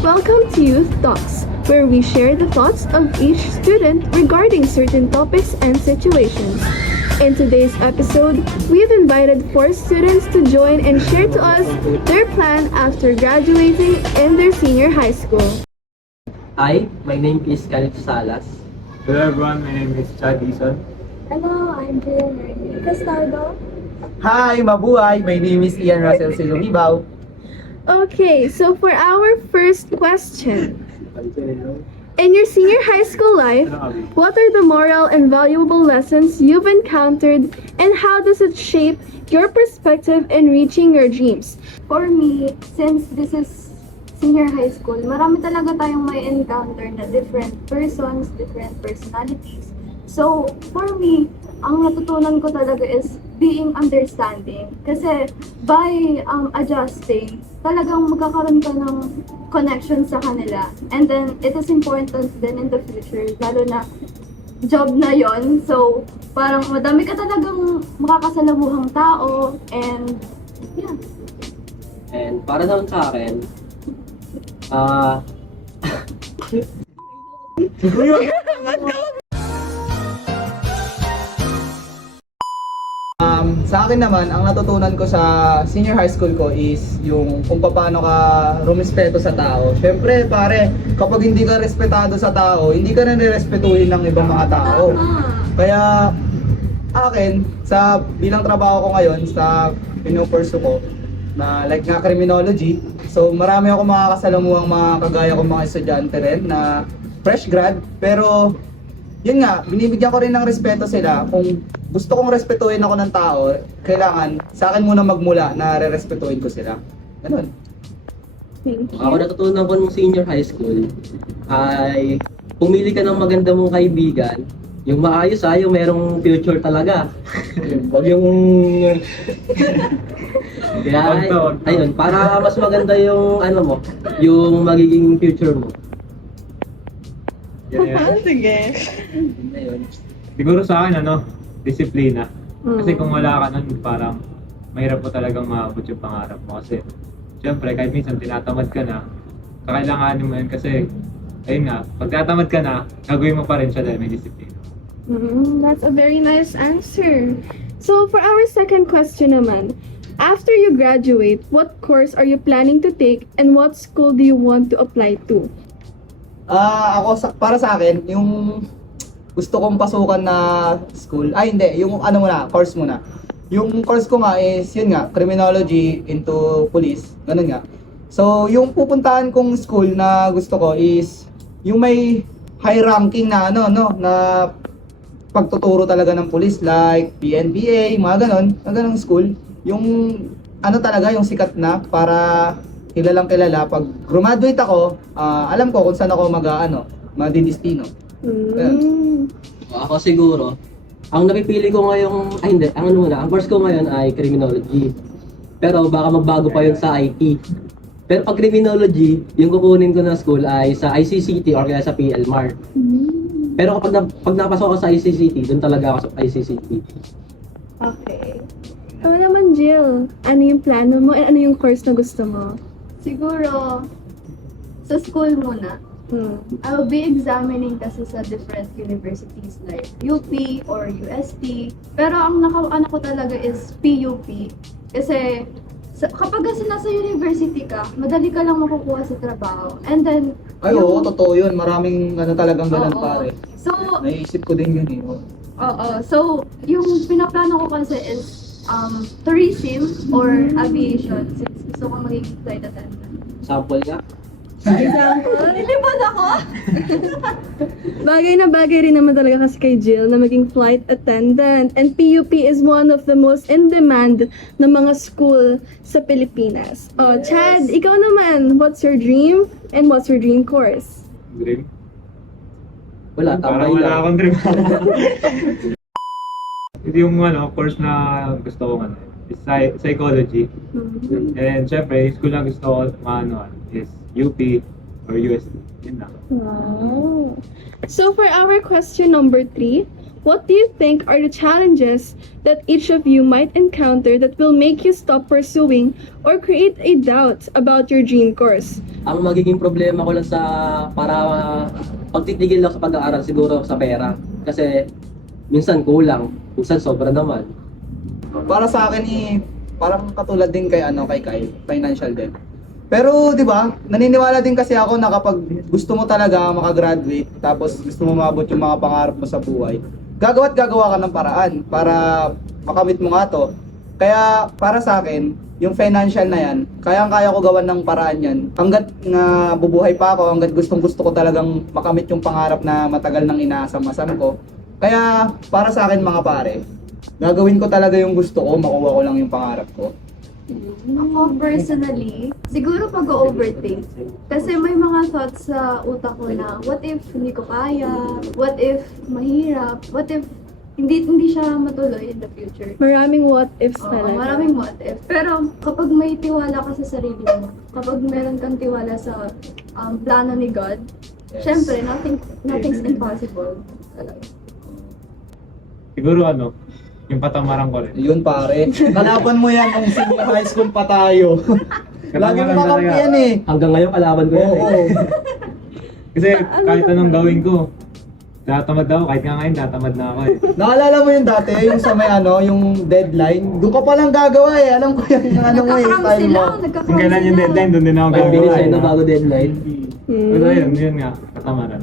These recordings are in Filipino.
Welcome to Youth Talks, where we share the thoughts of each student regarding certain topics and situations. In today's episode, we've invited 4 students to join and share to us their plan after graduating in their senior high school. Hi, my name is Khalid Salas. Hello everyone, my name is Chad Dizon. Hello, I'm Jill Castaldo. Hi, mabuhay! My name is Ian Russell Silumibaw. Okay, so for our first question, in your senior high school life, what are the moral and valuable lessons you've encountered and how does it shape your perspective in reaching your dreams? For me, since this is senior high school, marami talaga tayong may encounter na different persons, different personalities. So, for me, ang natutunan ko talaga is being understanding. Kasi by adjusting, talagang magkakaroon ka ng connection sa kanila. And then, it is important then in the future, lalo na job na yon. So, parang madami ka talagang makakasalamuhang tao and yeah. And para naman sa akin, Sa akin naman, ang natutunan ko sa senior high school ko is yung kung paano ka rumispeto sa tao. Siyempre, pare, kapag hindi ka respetado sa tao, hindi ka na nirespetuhin ng ibang mga tao. Kaya, akin, sa bilang trabaho ko ngayon, sa pinupursu ko, na like nga criminology, so marami ako makakasalamuhang mga kagaya kong mga estudyante rin na fresh grad, pero yun nga, binibigyan ko rin ng respeto sila. Kung gusto kong respetuhin ako ng tao, kailangan sa akin muna magmula na re-respetuhin ko sila. Ganun. ako natutunan ko nung senior high school ay pumili ka ng maganda mong kaibigan. Yung maayos yung merong future talaga. Huwag yung... Kaya, ayun, para mas maganda yung mo, yung magiging future mo. Sige. Ayun. Siguro sa akin, disiplina. Kasi kung wala ka nun, parang mahirap mo talagang maabot yung pangarap mo. Kasi, syempre, kahit minsan tinatamad ka na, kakailanganin mo yun kasi, ayun nga, pag tinatamad ka na, gagawin mo pa rin siya dahil may disiplina. That's a very nice answer. So for our second question naman, after you graduate, what course are you planning to take and what school do you want to apply to? Para sa akin, yung gusto kong pasukan na school, yung course muna. Yung course ko nga is, yun nga, criminology into police, ganun nga. So, yung pupuntahan kong school na gusto ko is, yung may high ranking na na pagtuturo talaga ng police, like PNPA, mga ganong school. Yung talaga, yung sikat na para kilalang kilala. Pag graduate ako, alam ko kung saan ako madidistino. Ako siguro, ang napipili ko ngayong, ang course ko ngayon ay criminology. Pero baka magbago pa yun sa IT. Pero pag criminology, yung kukunin ko na school ay sa ICCT or kaya sa PLMAR. Pero pag napasok ako sa ICCT, doon talaga ako sa ICCT. Okay. Ikaw naman, Jill, ano yung plano mo and ano yung course na gusto mo? Siguro, sa school muna. I will be examining kasi sa different universities like UP or UST. Pero ang naka-ano ko talaga is PUP. Kasi kapag nasa university ka, madali ka lang makukuha sa trabaho. And then, Oo, totoo yun. Maraming talagang ganun, Oo. pare. So, Naisip ko din yun eh. oo. So, yung pinaplano ko kasi is tourism or aviation since gusto ko maging flight attendant. Sample ka? Nilipad ako! Bagay na bagay rin naman talaga kasi kay Jill na maging flight attendant. And PUP is one of the most in-demand na mga school sa Pilipinas. Oh, Chad, ikaw naman, what's your dream and what's your dream course? Dream? Wala, Parang tambay wala lang. akong dream. Ito yung course na gusto ko is psychology. And syempre, school na gusto ko is UP or UST. Yun lang. Wow. So for our question number 3, what do you think are the challenges that each of you might encounter that will make you stop pursuing or create a doubt about your dream course? Ang magiging problema ko lang sa para pagtitigil lang sa pag-aaral siguro sa pera. Kasi minsan kulang, minsan sobra naman. Para sa akin parang katulad din kay kay financial din. Pero 'di ba, naniniwala din kasi ako na kapag gusto mo talaga makagraduate tapos gusto mo maabot yung mga pangarap mo sa buhay, gagawa ka ng paraan para makamit mo nga 'to. Kaya para sa akin, yung financial na yan, kayang-kaya ko gawan ng paraan yan. Hanggat na bubuhay pa ako, hanggat gustong-gusto ko talagang makamit yung pangarap na matagal nang inaasam-asam ko. Kaya para sa akin mga pare, gagawin ko talaga yung gusto ko, makuha ko lang yung pangarap ko. Ako personally, siguro pag-overthink. Kasi may mga thoughts sa utak ko na, what if hindi ko kaya? What if mahirap? What if hindi siya matuloy in the future? Maraming what ifs Oo, talaga. maraming what if. Pero kapag may tiwala ka sa sarili mo, kapag meron kang tiwala sa plano ni God, Yes. syempre, nothing's impossible. Talaga. Siguro yung patamaran ko rin. Yun pare, kalaban mo yan kung senior high school pa tayo. Lagi mo kakampi yan eh. Hanggang ngayon kalaban ko yan Oo. eh. Kasi kahit anong gawin ko, tatamad ako. Kahit nga ngayon, tatamad na ako eh. Naalala mo yung dati, yung sa may yung deadline? Doon ka palang gagawa eh. Alam ko yan, yung mo eh, Nagkakram style sila, mo. nagkakram Kung kailan yung sila. deadline, doon din ako May gagawa. bilis eh. na bago deadline. Pero yun nga, katamaran.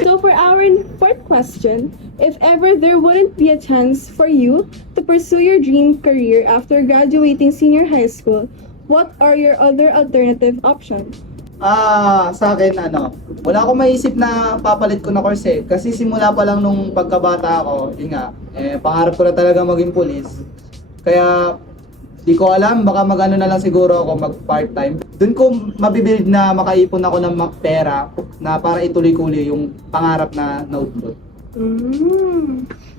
So for our fourth question, if ever there wouldn't be a chance for you to pursue your dream career after graduating senior high school, what are your other alternative options? Sa akin wala akong maisip na papalit ko na course eh. Kasi simula pa lang nung pagkabata ako, yun nga, pangarap ko na talaga maging pulis. Kaya, di ko alam, baka magano na lang siguro ako mag part-time. Doon ko mabibuild na makaipon ako ng pera na para ituloy-kuloy yung pangarap na naudlot.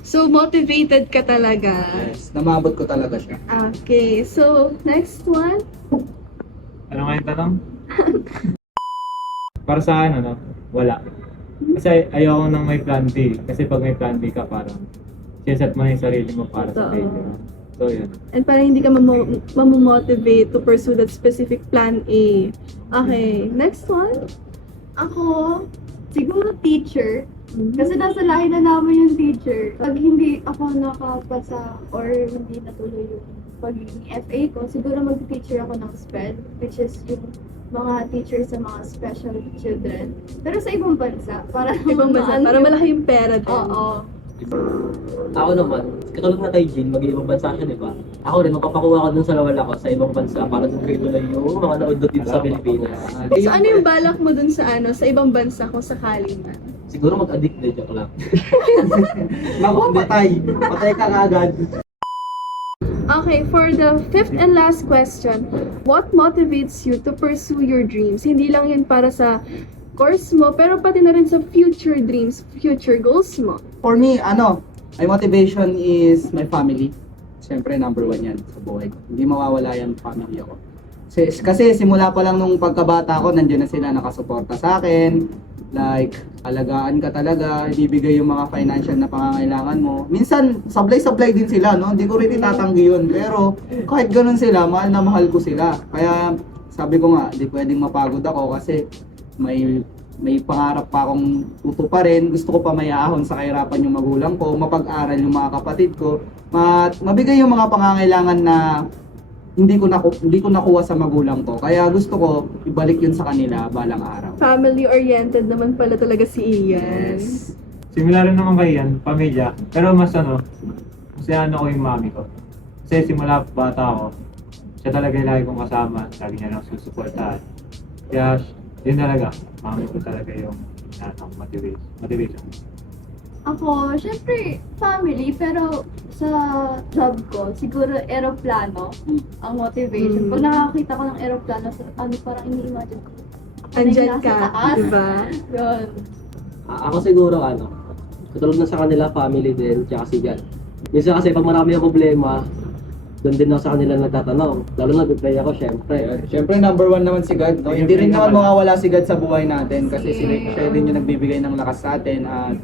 So motivated ka talaga. Yes, namabot ko talaga siya. Okay, so next one. Ano nga yung tanong? Para sa akin, wala. Kasi ayoko nang may plan B. Kasi pag may plan B ka, parang sineset mo na yung sarili mo para sa Totoo. failure. So, yun. And parang hindi ka mamomotivate to pursue that specific plan A. Okay, next one. Ako, siguro teacher. Kasi nasa lahi na namin yung teacher. Pag hindi ako nakapasa or hindi natuloy yung pagiging FA ko, siguro mag-teacher ako ng SPED, which is yung mga teachers sa mga special children. Pero sa ibang bansa, para Ibang bansa, maano para yung- malaki yung pera din. Oo. Ako naman, katulad na kay Jill, mag-ibang bansa siya, di ba? Ako rin, mapapakuha ko dun sa lawala ko sa ibang bansa para dun kayo tuloy yung mga naudot dito sa Pilipinas. So ano yung balak mo dun sa sa ibang bansa kung sakali man? Siguro mag-addict na, joke lang. Patay ka agad. Okay, for the fifth and last question, what motivates you to pursue your dreams? Hindi lang yun para sa course mo, pero pati na rin sa future dreams, future goals mo. For me, my motivation is my family. Siyempre, number one yan sa buhay. Hindi mawawala yan family ako. Kasi simula pa lang nung pagkabata ko, nandiyan na sila nakasuporta sa akin. Like, alagaan ka talaga, ibibigay yung mga financial na pangangailangan mo. Minsan, sablay-sablay din sila, no? Hindi ko rin itatanggi yun. Pero, kahit ganun sila, mahal na mahal ko sila. Kaya, sabi ko nga, di pwedeng mapagod ako kasi may pangarap pa akong tutuparin. Gusto ko pa mayaahon sa kahirapan yung magulang ko, mapag-aral yung mga kapatid ko, mabigay yung mga pangangailangan na hindi ko nakuha sa magulang ko. Kaya gusto ko ibalik yun sa kanila balang araw. Family-oriented naman pala talaga si Ian. Yes. Similar rin naman kay Ian, pamilya. Pero mas kasi ko yung mami ko. Kasi simula bata ako, siya talaga yung lagi kong kasama. Lagi niya lang susuportahan. Kaya yun talaga, mami ko talaga yung motivation. Ako, syempre, family, pero sa job ko, siguro aeroplano ang motivation. Pag nakakita ko ng aeroplano, parang ini-imagine ko. Andyan nasa ka, taas. diba? Yun. Ako siguro, katulad na sa kanila, family din, tsaka si God. Minsan kasi pag marami ang problema, doon din ako sa kanila nagtatanong. Lalo na good ako, syempre. Siyempre, number one naman si God. No? Hindi rin naman mawawala si God sa buhay natin kasi siya din yung nagbibigay ng lakas sa atin at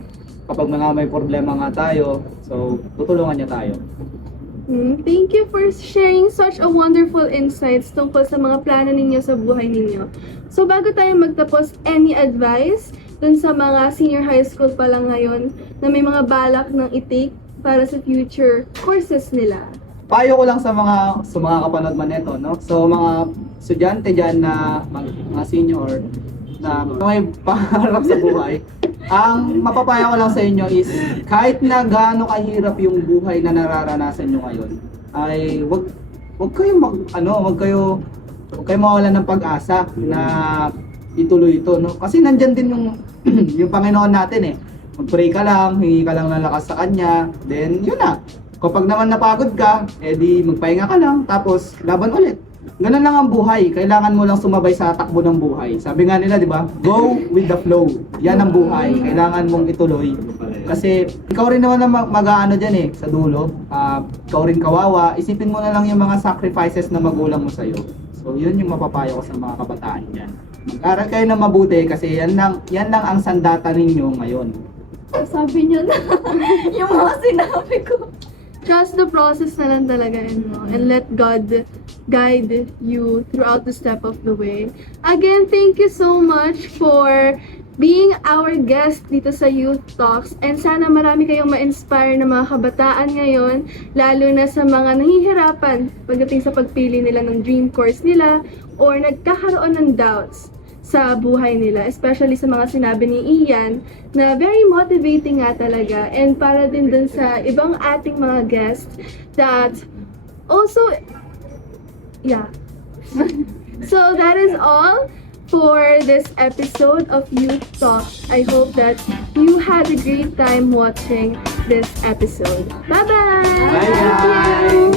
kapag mga may problema nga tayo, so tutulungan niya tayo. Thank you for sharing such a wonderful insights tungkol sa mga plano ninyo sa buhay ninyo. So bago tayo magtapos, any advice dun sa mga senior high school pa lang ngayon na may mga balak ng i-take para sa future courses nila? Payo ko lang sa mga kapanood man nito, no? So mga estudyante diyan na mga senior na may pangarap sa buhay, ang mapapayo ko lang sa inyo is kahit na gaano kahirap yung buhay na nararanasan nyo ngayon, ay wag kayo mawalan ng pag-asa na ituloy ito, no? Kasi nandyan din yung yung Panginoon natin eh. Mag-pray ka lang, hingi ka lang ng lakas sa Kanya, then yun na. Kapag naman napagod ka, edi magpahinga ka lang, tapos laban ulit. Ganun lang ang buhay. Kailangan mo lang sumabay sa takbo ng buhay. Sabi nga nila, di ba? Go with the flow. Yan ang buhay. Kailangan mong ituloy. Kasi ikaw rin naman na mag-aano dyan eh, sa dulo. Ikaw rin kawawa. Isipin mo na lang yung mga sacrifices na magulang mo sa'yo. So yun yung mapapayo ko sa mga kabataan dyan. Mag-aral kayo na mabuti kasi yan lang ang sandata ninyo ngayon. Sabi niyo na yung mga sinabi ko. Trust the process na lang talaga, and let God guide you throughout the step of the way. Again, thank you so much for being our guest dito sa Youth Talks, and sana marami kayong ma-inspire na mga kabataan ngayon, lalo na sa mga nahihirapan pagdating sa pagpili nila ng dream course nila or nagkakaroon ng doubts sa buhay nila, especially sa mga sinabi ni Ian na very motivating nga talaga, and para din dun sa ibang ating mga guests that also, yeah. So that is all for this episode of Youth Talk. I hope that you had a great time watching this episode. Bye-bye! Bye, guys!